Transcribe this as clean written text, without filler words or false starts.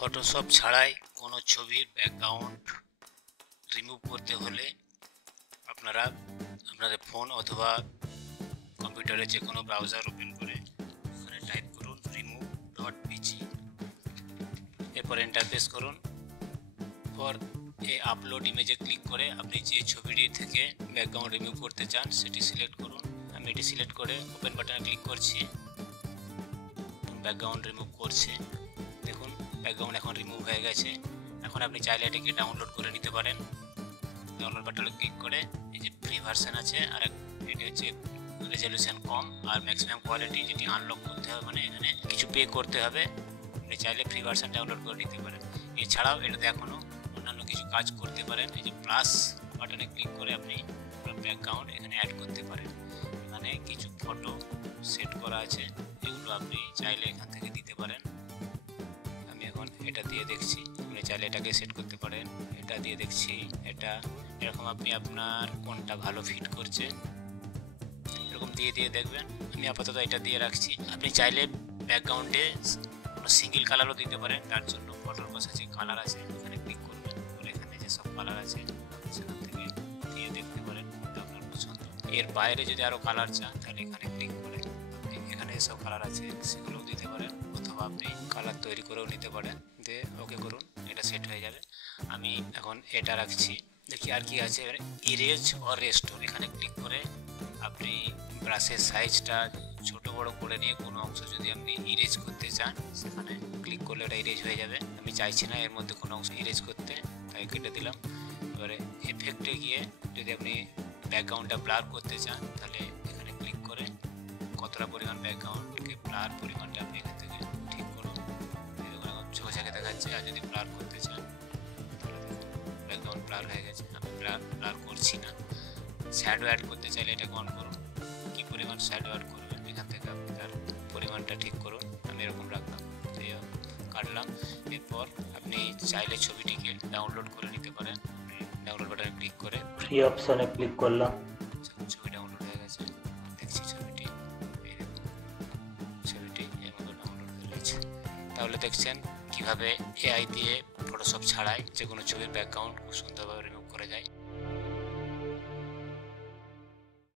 Photoshop ছাড়াই কোনো ছবির ব্যাকগ্রাউন্ড রিমুভ করতে হলে আপনারা আপনাদের ফোন অথবা কম্পিউটারে যে কোনো ব্রাউজার ওপেন করে ওখানে টাইপ করুন remove.pg। এরপর এন্টার প্রেস করুন। পর এই আপলোড ইমেজে ক্লিক করে আপনি যে ছবিটি থেকে ব্যাকগ্রাউন্ড রিমুভ করতে চান সেটি সিলেক্ট করুন। আমি এটি সিলেক্ট করে ওপেন বাটনে ক্লিক করছি। ব্যাকগ্রাউন্ড রিমুভ করছে, দেখুন ব্যাকগ্রাউন্ড এখন রিমুভ হয়ে গেছে। এখন আপনি চাইলে এটিকে ডাউনলোড করে নিতে পারেন। ডাউনলোড বাটনে ক্লিক করে এই যে ফ্রি ভার্সন আছে আর এটি হচ্ছে রেজলিউশন কম আর ম্যাক্সিমাম কোয়ালিটি, যেটি আনলক করতে হবে, মানে এখানে কিছু পে করতে হবে। আপনি চাইলে ফ্রি ভার্সন ডাউনলোড করে নিতে পারেন। এছাড়াও এটাতে এখনও অন্যান্য কিছু কাজ করতে পারেন। এই যে প্লাস বাটনে ক্লিক করে আপনি ব্যাকগ্রাউন্ড এখানে অ্যাড করতে পারেন। এখানে কিছু ফটো সেট করা আছে, এগুলো আপনি চাইলে এখান থেকে দিতে পারেন। আমি এখন এটা দিয়ে দেখছি, আপনি চাইলে এটাকে সেট করতে পারেন। এটা দিয়ে দেখছি, এটা এরকম আপনি আপনার কোনটা ভালো ফিট করছে এরকম দিয়ে দেখবেন। আমি আপাতত এটা দিয়ে রাখছি। আপনি চাইলে ব্যাকগ্রাউন্ডে সিঙ্গেল কালারও দিতে পারেন। তার জন্য ফটোর পাশে যে কালার আছে এখানে ক্লিক করবেন, এখানে যে সব কালার আছে সেখান থেকে দিয়ে দেখতে পারেন কোনটা আপনার পছন্দ। এর বাইরে যদি আরও কালার চান তাহলে এখানে ক্লিক করে এখানে যেসব কালার আছে সেগুলোও দিতে পারেন, অথবা আপনি কালার তৈরি করেও নিতে পারেন। দিয়ে ওকে করুন, এটা সেট হয়ে যাবে। আমি এখন এটা রাখছি। দেখি আর কি আছে, ইরেজ অর রেস্টোর, এখানে ক্লিক করে আপনি ব্রাশের সাইজটা ছোট বড় করে নিয়ে কোনো অংশ যদি আপনি ইরেজ করতে চান সেখানে ক্লিক করলে এটা ইরেজ হয়ে যাবে। আমি চাইছি না এর মধ্যে কোনো অংশ ইরেজ করতে, তাই কেটে দিলাম। এবারে এফেক্টে গিয়ে যদি আপনি ব্যাকগ্রাউন্ডটা ব্লার করতে চান তাহলে এখানে ক্লিক করে কতটা পরিমাণ ব্যাকগ্রাউন্ডকে ব্লার পরিমাণটা আপনি এখান থেকে ঠিক করুন। ঝোঁকে দেখাচ্ছে। আর যদি ব্লার করতে চান তাহলে ব্যাকগ্রাউন্ড ব্লার হয়ে গেছে। আমি ব্লার করছি না। শ্যাডো অ্যাড করতে চাইলে এটাকে অন করুন। কী পরিমাণ শ্যাডো অ্যাড করবেন এখান থেকে আপনি তার পরিমাণটা ঠিক করুন। আমি এরকম রাখলাম, কাটলাম। এরপর আপনি চাইলে ছবিটিকে ডাউনলোড করে নিতে পারেন। ডাউনলোড বাটনে ক্লিক করে ফ্রি অপশনে ক্লিক করলাম। ছবি ডাউনলোড হয়ে গেছে, দেখছি ছবিটি এর মতো ডাউনলোড হয়ে গেছে। তাহলে দেখছেন কিভাবে এআই দিয়ে ফটোশপ ছাড়াই যে কোনো ছবির ব্যাকগ্রাউন্ড খুব সুন্দরভাবে রিমুভ করা যায়।